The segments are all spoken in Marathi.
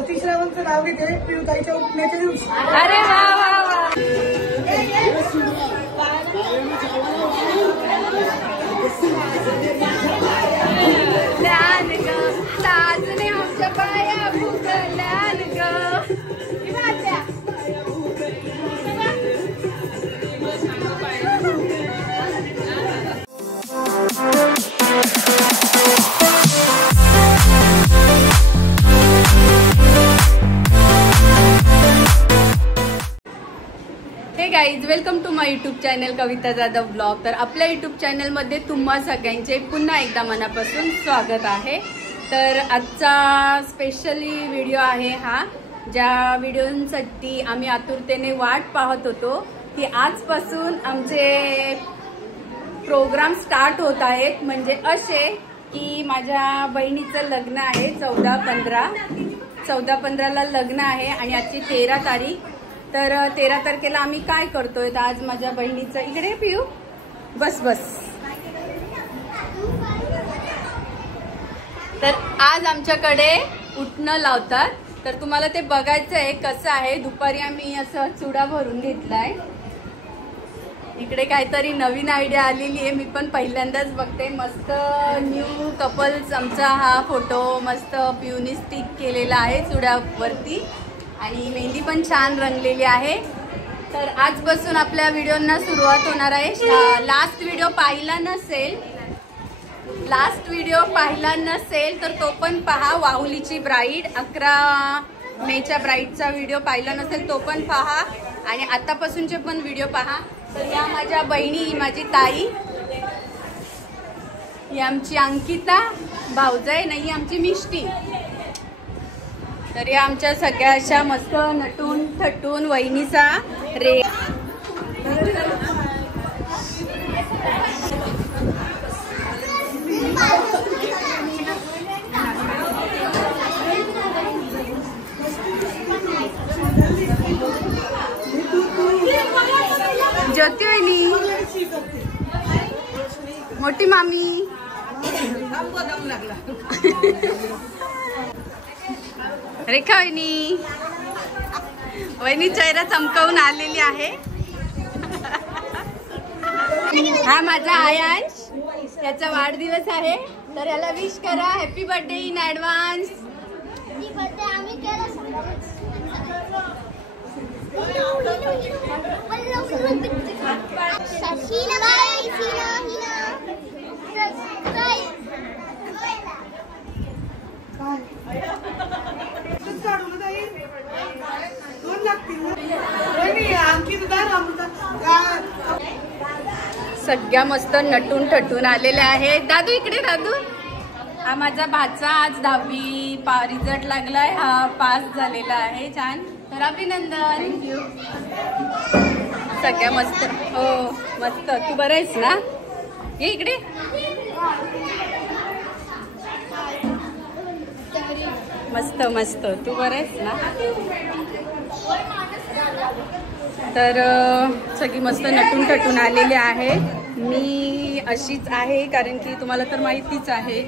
तिसऱ्यावरचं नाव घेते पियुताईच्या उठण्याच्या दिवशी. अरे वा वा वा. लहान ग साजने आमच्या बाया भूक लहान ग. Hey guys, welcome to my YouTube channel Kavita Jadhav blog. तर आपल्या यूट्यूब चॅनलमध्ये तुम्हा सगळ्यांचे पुन्हा एकदा मनापासून स्वागत आहे. तर आजचा स्पेशली व्हिडिओ आहे हा, ज्या व्हिडिओसाठी आम्ही आतुरतेने वाट पाहत होतो. की आजपासून आमचे प्रोग्राम स्टार्ट होत आहेत. म्हणजे असे की माझ्या बहिणीचं लग्न आहे 14-15ला लग्न आहे आणि आजची 13 तारीख. तर 13 तारखेला आम्ही काय करतोय, तर आज माझ्या बहिणीचं इकडे पिऊ बस. तर आज आमच्याकडे उठणं लावतात. तर तुम्हाला ते बघायचं आहे कसं आहे. दुपारी आम्ही असं चुडा भरून घेतलाय. इकडे काहीतरी नवीन आयडिया आलेली आहे, मी पण पहिल्यांदाच बघते. मस्त न्यू कपल्स आमचा हा फोटो मस्त पिऊनी स्टिक केलेला आहे चुड्यावरती आणि मेहंदी पण छान रंगलेली आहे. तर आजपासून आपल्या व्हिडिओंना सुरुवात होणार आहे. लास्ट व्हिडिओ पाहिला नसेल तर तो पण पहा. वाहुलीची ब्राईड 11 मेच्या ब्राईडचा व्हिडिओ पाहिला नसेल तो पण पहा आणि आतापासूनचे पण व्हिडिओ पहा. तर या माझ्या बहिणी, ही माझी ताई, ही आमची अंकिता भाऊजाई, नाही आमची मिष्टी. तर या आमच्या सगळ्या अशा मस्त नटून थटून वहिनीचा रे. ज्योती वहिनी, मोठी मामी, रेखा वहिनी, वहिनी चेहरा चमकवून आलेली आहे. हा माझा आयांश, याचा वाढदिवस आहे. तर याला विश करा. Happy birthday in advance. सगळ्या मस्त नटून थटून आलेल्या आहेत. दादू इकडे, दादू. हा माझा भाचा आज 10वी रिझल्ट लागलाय. हा पास झालेला आहे. छान. तर अभिनंदन. सगळ्या मस्त. हो मस्त. तू बरं आहेस ना? ये इकडे. मस्त मस्त. तू बरं आहेस ना? तर सगळी मस्त नटून थटून आलेले आहे. मी अशीच आहे कारण की तुम्हाला तर माहितीच आहे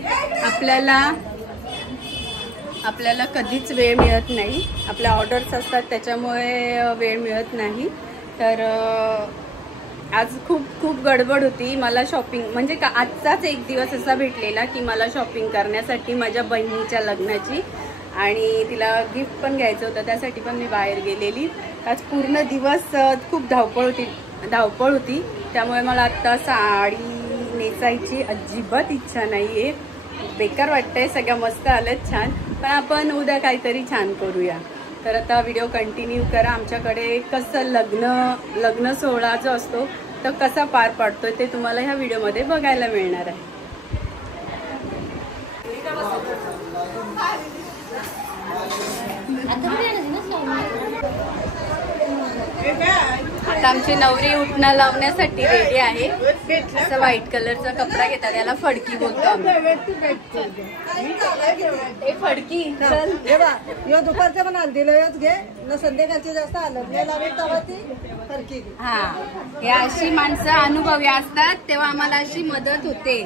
आपल्याला कधीच वेळ मिळत नाही. आपल्या ऑर्डर्स असतात त्याच्यामुळे वेळ मिळत नाही. तर आज खूप गडबड होती. मला शॉपिंग म्हणजे आजचाच एक दिवस असा भेटलेला की मला शॉपिंग करण्यासाठी माझ्या बहिणीच्या लग्नाची, आणि तिला गिफ्ट पण घ्यायचं होतं त्यासाठी पण मी बाहेर गेलेली. आज पूर्ण दिवस खूप धावपळ होती. त्यामुळे मला आत्ता साडी नेसायची अजिबात इच्छा नाही आहे. बेकार वाटतंय. सगळ्या मस्त आल्यात छान, पण आपण उद्या काहीतरी छान करूया. तर आता व्हिडिओ कंटिन्यू करा. आमच्याकडे कसं लग्न सोहळा जो असतो तो कसा पार पाडतोय ते तुम्हाला ह्या व्हिडिओमध्ये बघायला मिळणार आहे. आता आमची नवरी उठणं लावण्यासाठी रेडी आहे. असं व्हाईट कलरचा कपडा घेतात, याला फडकी बोलतो आम्ही. फडकी चल दुपारच्या पण दिलं घे ना, संध्याकाळची जास्त फडकी. हा, या अशी माणसं अनुभवी असतात तेव्हा आम्हाला अशी मदत होते,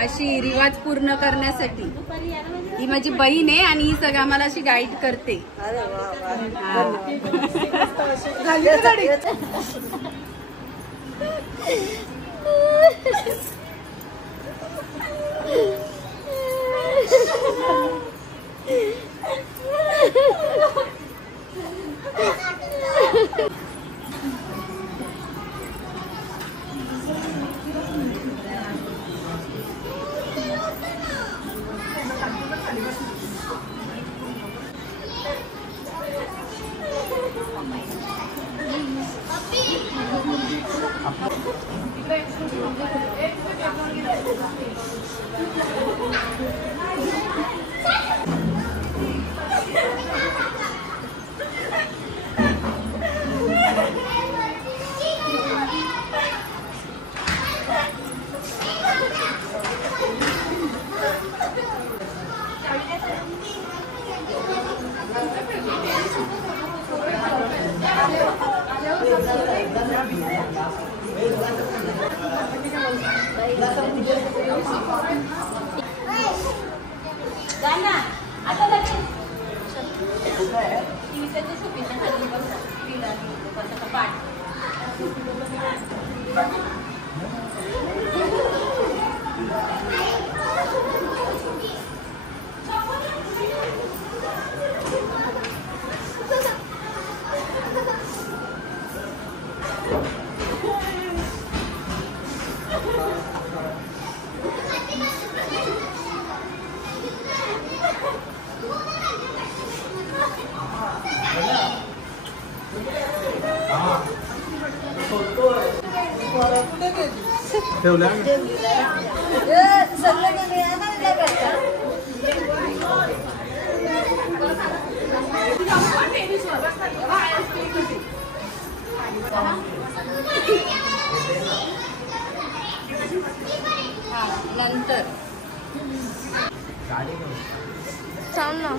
अशी रिवाज पूर्ण करण्यासाठी. ही माझी बहीण आहे आणि ही सगळं आम्हाला अशी गाईड करते. अरे वा वा. झाली का गाडी? नंतर चाल ना.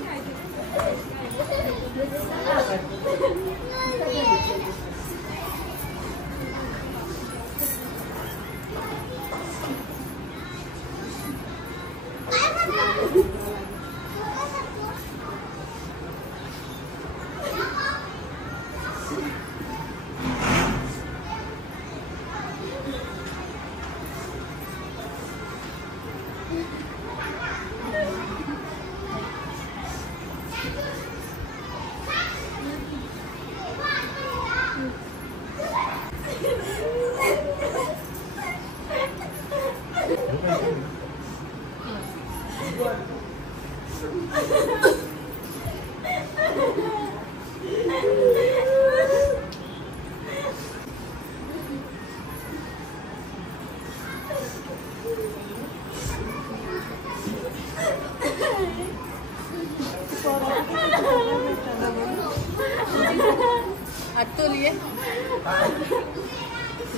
अतुल ये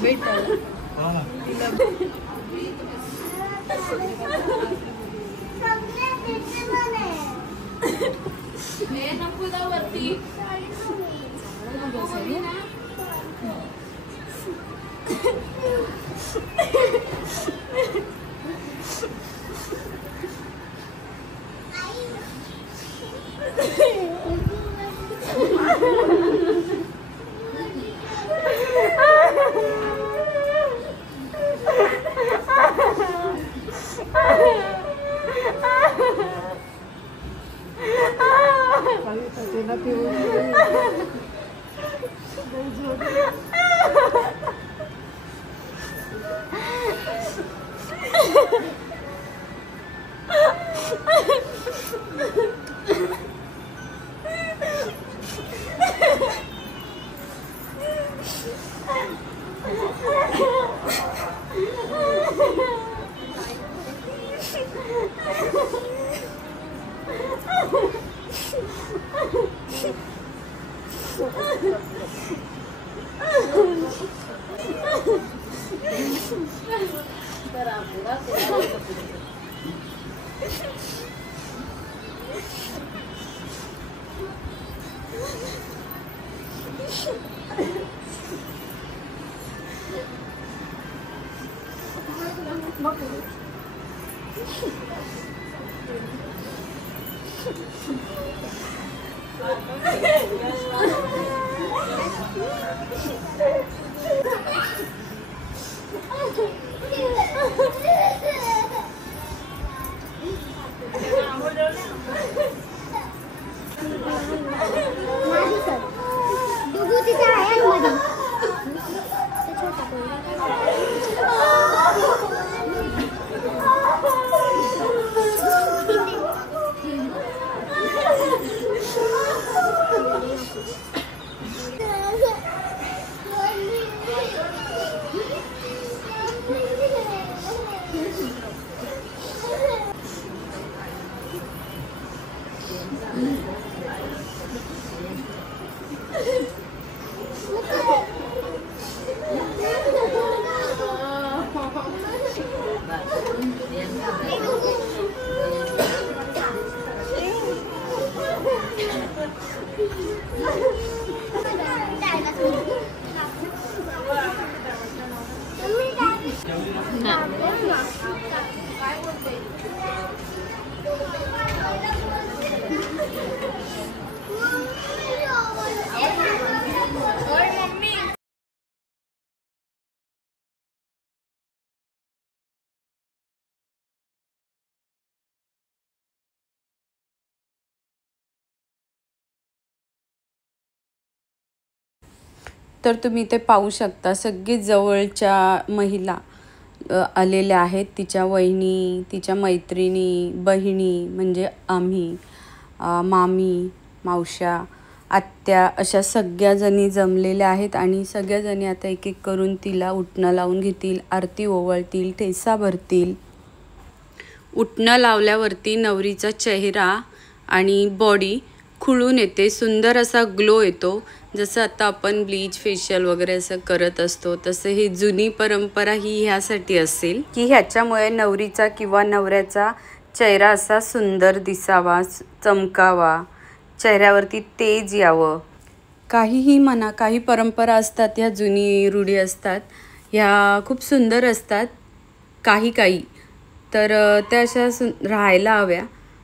भेट वरती तर तुम्ही इथे पाहू शकता सगळी जवळच्या महिला आलेल्या आहेत. तिच्या वहिनी, तिच्या मैत्रिणी, बहिणी म्हणजे आम्ही, मामी, मावश्या, आत्या अशा सगळ्या जणी जमलेल्या आहेत आणि सगळ्या जणी आता एक एक करून तिला उटणं लावून घेतील, आरती ओवाळतील, ठेसा भरतील. उटणं लावल्यावरती नवरीचा चेहरा आणि बॉडी खुळून येते, सुंदर असा ग्लो येतो. जसं आता आपण ब्लीच फेशियल वगैरे असं करत असतो तसं ही जुनी परंपरा ही ह्यासाठी असेल की ह्याच्यामुळे नवरीचा किंवा नवऱ्याचा चेहरा असा सुंदर दिसावा, चमकावा, चेहऱ्यावरती तेज यावं. काहीही म्हणा, काही परंपरा असतात, ह्या जुनी रूढी असतात, ह्या खूप सुंदर असतात. काही तर त्या अशा राहायला हव्या,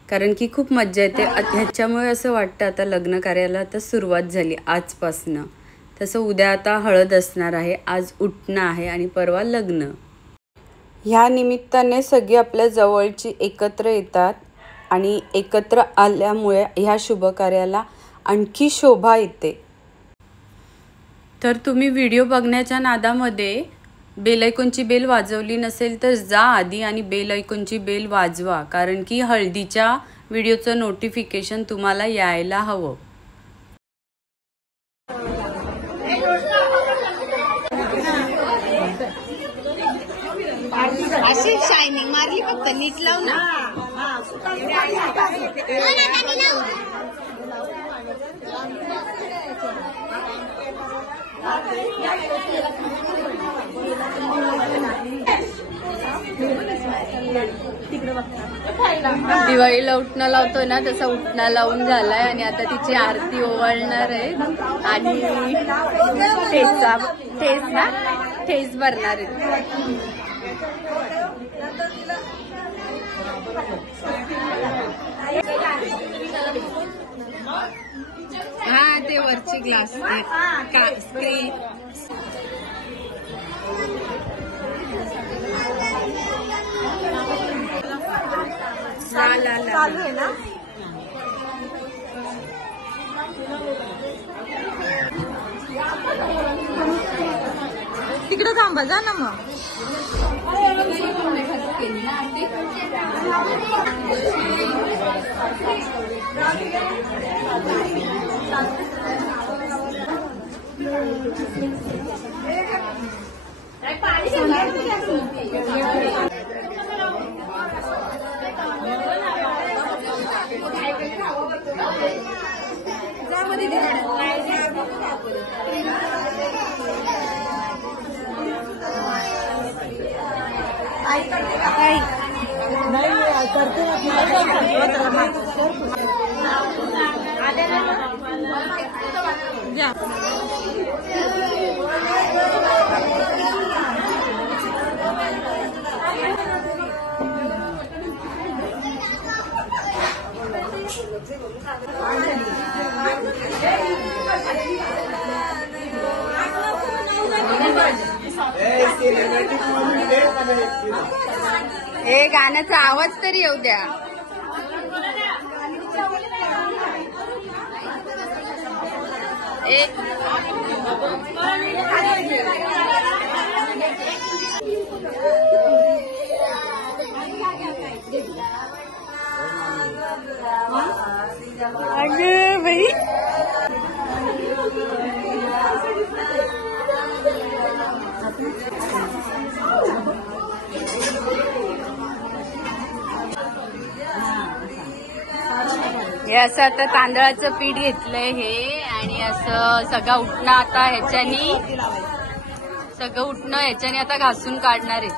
कारण की खूप मज्जा येते. ह्याच्यामुळे असं वाटतं आता लग्न कार्याला आता सुरुवात झाली आजपासनं. तसं उद्या आता हळद असणार आहे, आज उटणं आहे आणि परवा लग्न. ह्या निमित्ताने सगळी आपल्या जवळची एकत्र येतात आणि एकत्र आल्यामुळे ह्या शुभकार्याला आणखी शोभा येते. तर तुम्ही व्हिडिओ बघण्याच्या नादामध्ये बेल आयकॉनची बेल वाजवली नसेल तर जा आधी आणि बेल आयकॉनची बेल वाजवा, कारण की हळदीच्या व्हिडिओचं नोटिफिकेशन तुम्हाला यायला हवं. अशी शायनिंग मारली फक्त नीट लाव ना. दिवाळीला उटणं लावतोय ना तसा उटणं लावून झालाय आणि आता तिची आरती ओवाळणार आहे आणि ठेस भरणार आहे. हा ते वरची ग्लास चालू आहे ना. तिकडे थांबा, जा ना मग. हे गाण्याचा आवाज तरी येऊ द्या. अरे भाई हे असं आता तांदळाचं पीठ घेतलंय हे आणि असं सगळं उठणं आता ह्याच्याने आता घासून काढणार आहे.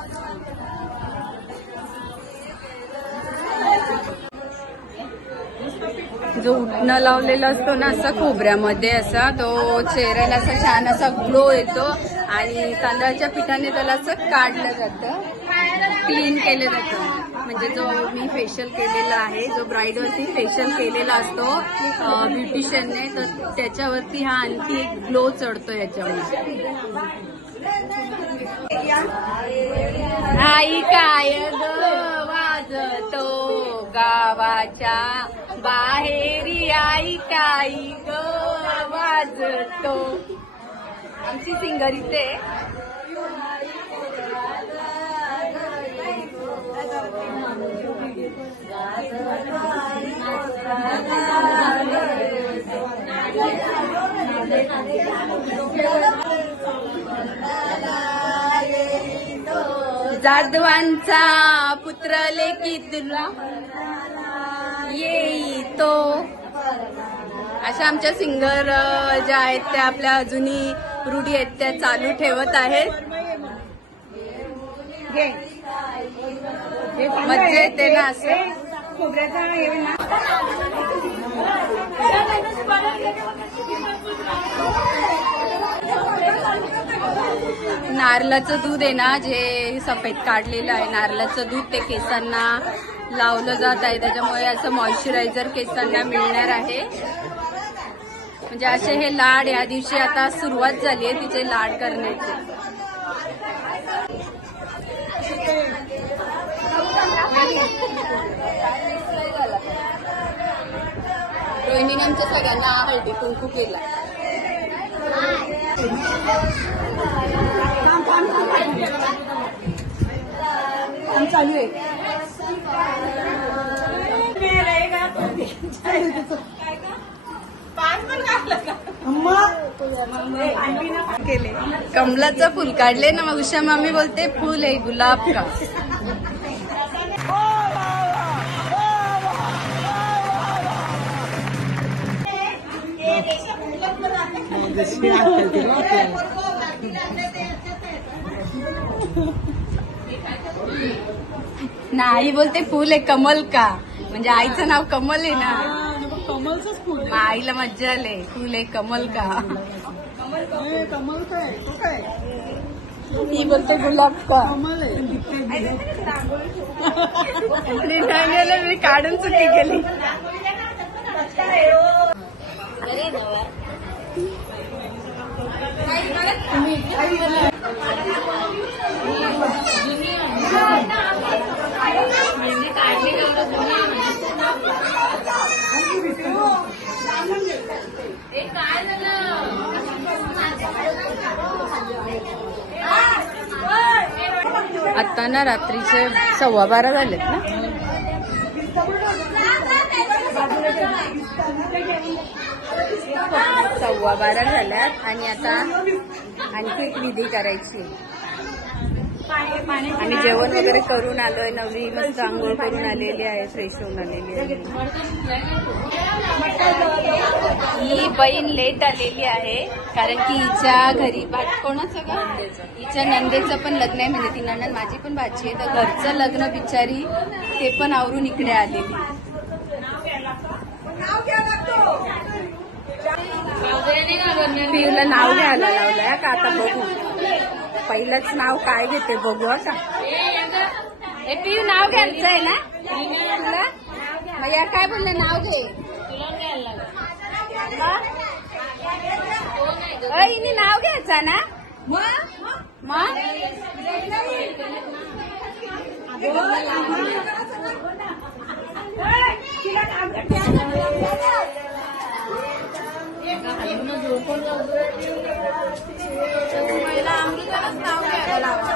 जो उठणं लावलेला असतो ना असं खोबऱ्यामध्ये असा तो चेहऱ्याला असा छान असा ग्लो येतो आणि तांदळाच्या पिठाने त्याला असं काढलं जातं, क्लीन केलं जातं. म्हणजे जो मी फेशियल केलेला आहे, जो ब्राईडवरती फेशियल केलेला असतो ब्युटिशियनने, तर त्याच्यावरती हा आणखी एक ग्लो चढतो ह्याच्यामध्ये. आई काय ग वाजतो गावाच्या बाहेरी, आई काय ग वाजतो. आमची सिंगर इथे जाधवांचा पुत्र लेकी तुला येतो. अशा आमच्या सिंगर ज्या आहेत त्या आपल्या अजूनही रूढी आहेत त्या चालू ठेवत आहेत. मज्जा येते ना असं. नारळाचं दूध आहे ना, जे सफेद काढलेलं आहे नारळाचं दूध, ते केसांना लावलं जात आहे. त्याच्यामुळे असं मॉइश्चरायझर केसांना मिळणार आहे. म्हणजे असे हे लाड या दिवशी आता सुरुवात झाली आहे तिचे लाड करण्याची. रोहिणीने आमच्या सगळ्यांना हळदी कुंकू केला. चालू आहे कमलाचं फुल काढले ना, मग उषा मामी बोलते फुल आहे गुलाब का. नाही बोलते फुल आहे कमल का, म्हणजे आईचं नाव कमल आहे ना, कमलचंच फुल. आईला मज्जा आले फुल आहे कमल का. कमल काय तो काय, ती बोलते गुलाब का. कमल आहे. मी काढून चुकी केली. आता ना रात्रीचे 12:15 झालेत ना. सव्वा बारा झाल्यात आणि आता आणखी एक विधी करायची. आणि जेवण वगैरे करून आलोय, नवरी मस्त आंघोळ करून आलेली आहे, फ्रेश होऊन आलेली आहे. ही बहीण लेट आलेली आहे कारण की हिच्या घरी कोणाचं का हिच्या नंदेचं पण लग्न आहे. म्हणजे ती नंदन माझी पण भाची आहे, तर घरचं लग्न बिचारी ते पण आवरून इकडे आलेली. पिऊला नाव घ्यायला लावलंय का, आता बघू पहिलंच नाव काय घेते बघू का. हे पिऊ नाव घ्यायचं आहे ना तुला, मग या काय बोललं नाव घे. हिने नाव घ्यायचं ना मग. अमृतालाच नाव घ्यायला लावा.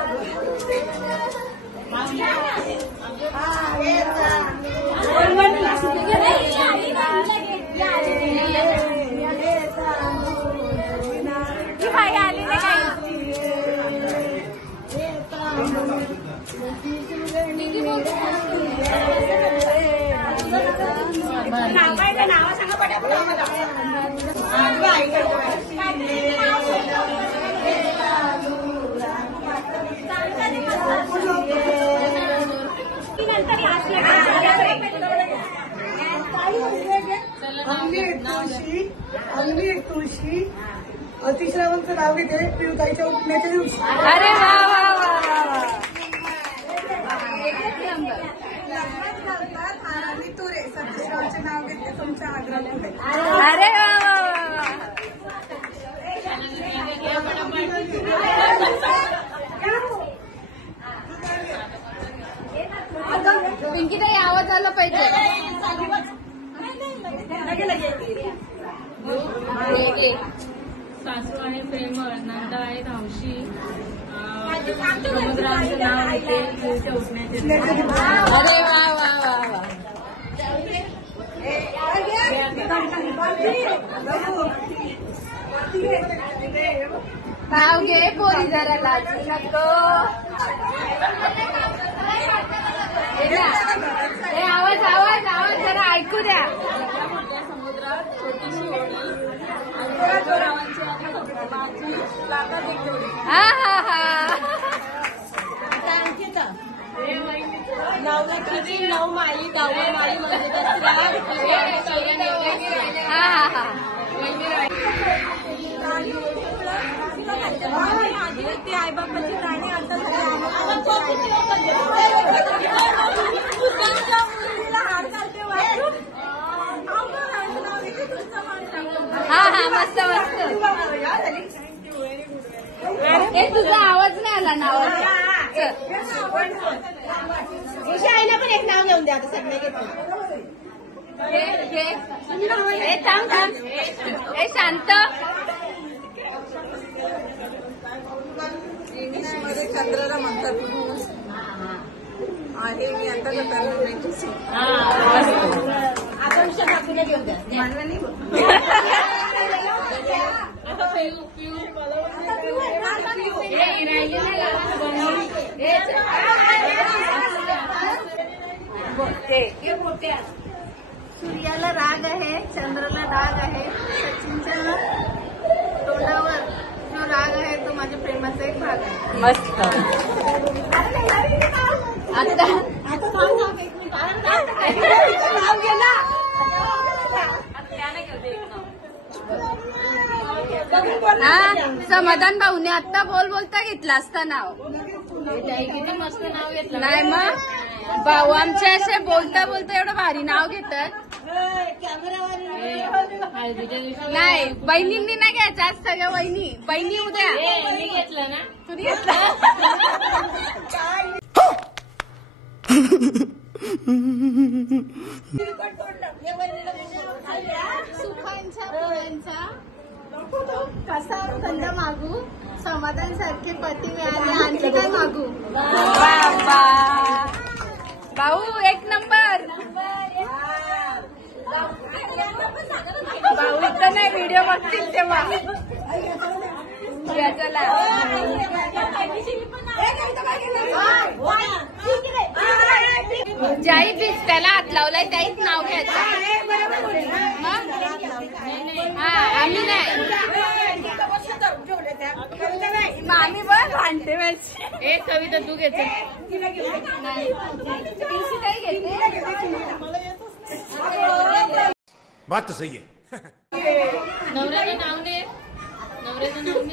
नाव अंगली तुळशी अतिश्रावणचं नाव घेते पिळताईच्या उठण्याच्या दिवशी. अरे वा वा वा वा. आणि तुरे सत्यश्रावणचे नाव घेते तुमच्या आग्रह पुढे. अरे वा वा वा. पिंकी ताई आवाज आला पाहिजे. सासू आहे प्रेमळ, नंदा आहे धावशी, समुद्राचं नाव येते पिळीच्या उठण्याचे. अरे वा वा वा वा. नाव घे पोरी जरा लाजू नको. आवाज आवाज आवाज जरा ऐकू द्या. समुद्रात छोटीशी होडी, हा हा हा. नऊ माळी दहावी माळी म्हणजे हा हा हा. आई बापाची गाणी आता हा हा मस्त मस्त. हे तुझा आवाज नाही आला नावाचा. आईला पण एक नाव घेऊन द्या आता सगळे हे थांब थांब. हे शांत. इंग्लिशमध्ये चंद्राला म्हणतात आहे मी आता आकांक्षा ठाकूरला घेऊन द्या. मला नाही सूर्याला राग आहे, चंद्राला डाग आहे, सचिनच्या तोंडावर जो राग आहे तो माझ्या प्रेमाचा एक भाग आहे. मस्त. आता हा समाधान भाऊने आता बोलता घेतला असता नाव. किती मस्त नाव घेतलं. नाही मग भाऊ आमचे असे बोलता एवढं भारी नाव घेतात. हळदीच्या दिवशी नाही बहिणींनी नाही घ्यायचं. आज सगळ्या बहिणी उद्या. मी घेतलं ना. तुम्ही घेतला. सुखांच्या डोळ्यांचा कसा कंद मागू, समाधान सारखे पती मिळाले आणखी काय मागू. बाबा भाऊ एक नंबर. भाऊ इथं नाही व्हिडिओ बघतील तेव्हा. चला जाई बीस त्याला हात लावलाय त्याहीच नाव घ्यायचं. हा आम्ही नाही. आम्ही पण भांडते वेळेस. एक कविता तू घेते. बात तो सही है. नवऱ्याचं नाव ने. नवऱ्याचं नाव ने.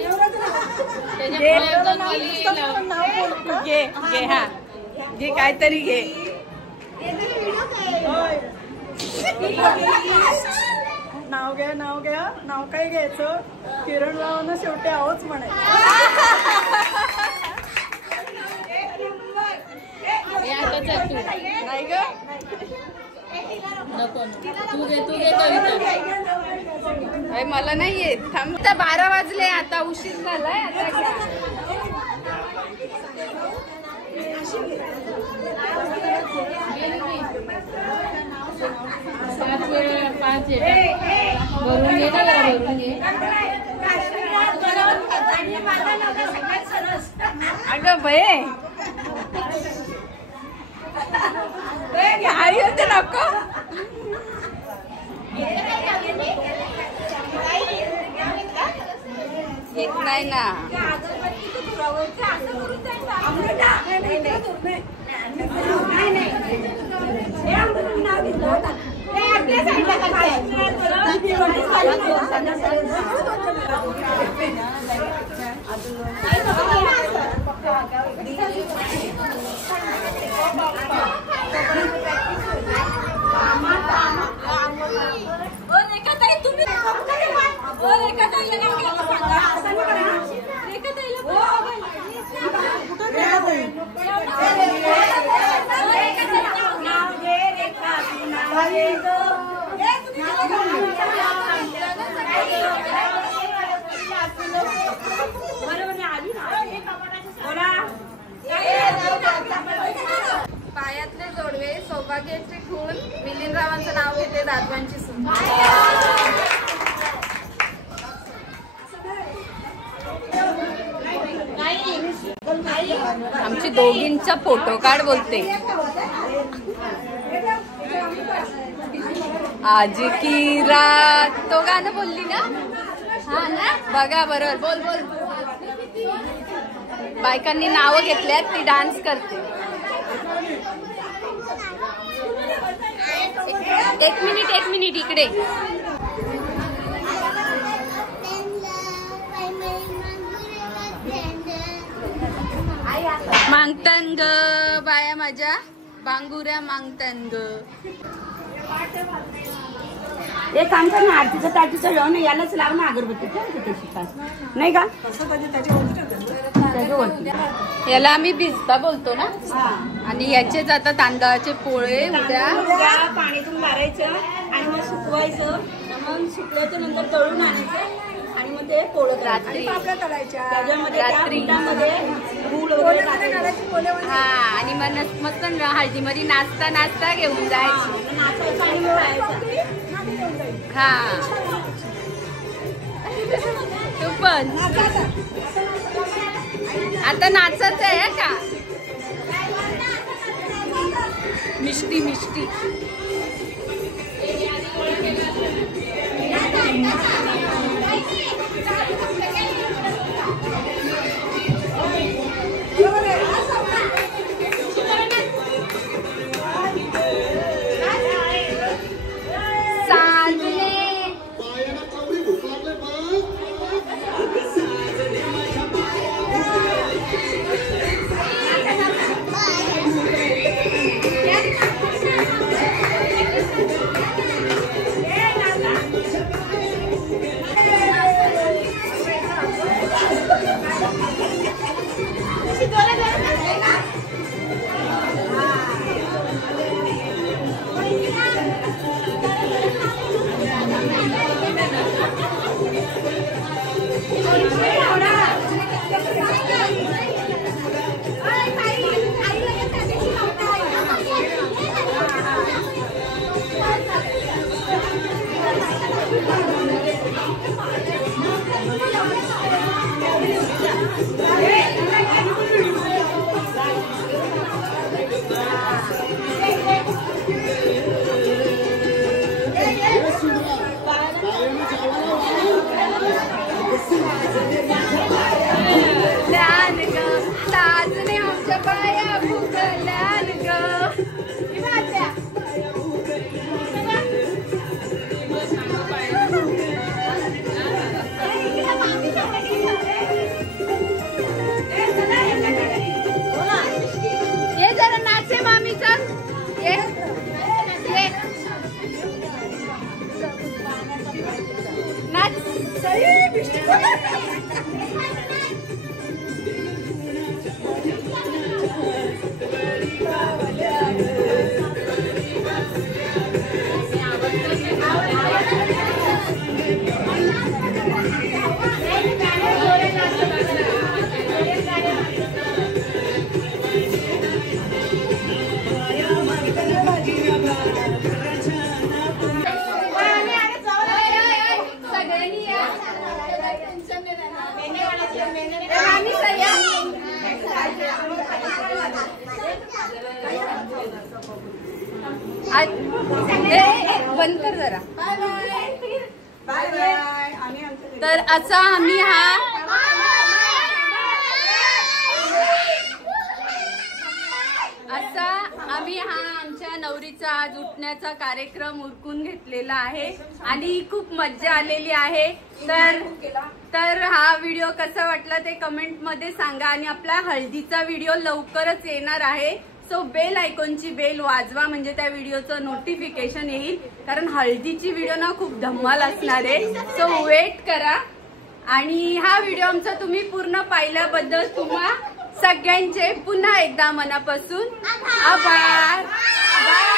त्याच्या घे हा घे काहीतरी घे. नाव घ्या नाव काय घ्यायचं. किरण रावांना शेवटी आहोच म्हणायचं. नाही ग नको तू घे कविता. मला नाही येत. थांब 12 वाजले आता उशीर झालाय. आता पाच भरून घे ना भरून घे. अगं बये आई होते नको. येत नाही ना. पायातले जोडवे सौभाग्याचे खून मिलिंदरावांचं नाव घेते दादवांची सून. आमची दोघींचा फोटो काढ बोलते. आज की रात तो गाणं बोलली ना. हा ना, बघा बरोबर. बोल बोल. बायकांनी नावं घेतल्यात, ती डान्स करते. एक मिनिट इकडे. मागतान ग बाया माझ्या बांगुऱ्या मागतान ग. एक काम कर ना, आरतीचं ताटीचं लाव ना, यालाच लाव ना अगरबत्ती नाही का. याला आम्ही भिजता बोलतो ना. आणि याचेच आता तांदळाचे पोळे उद्या पाण्यातून मारायचं आणि मग सुकवायचं. मग सुकल्याच्या नंतर तळून आणायचं आणि मग ते पोळं रात्री त्याच्यामध्ये रात्री गूळ वगैरे टाकायचं. हा, आणि मग मस्त हळदीमध्ये नाचता घेऊन जायची. नाचायचं आणि मग हा, तू पण आता नाचत आहे का. मिष्टी मिष्टी. बंद कर जरा. तर असा आम्ही हा आमच्या नवरीचा आज उठण्याचा कार्यक्रम उरकून घेतलेला आहे आणि खूप मज्जा आलेली आहे. तर हा व्हिडिओ कसा वाटला ते कमेंट मध्ये सांगा आणि आपला हळदीचा व्हिडिओ लवकरच येणार आहे. सो बेल आयकॉनची बेल वाजवा म्हणजे त्या व्हिडिओचं नोटिफिकेशन येईल, कारण हळदीची व्हिडिओ ना खूप धम्माल असणार आहे. सो वेट करा. आणि हा व्हिडिओ आमचा तुम्ही पूर्ण पाहिल्याबद्दल तुम्हा सगळ्यांचे पुन्हा एकदा मनापासून आभार. बाय.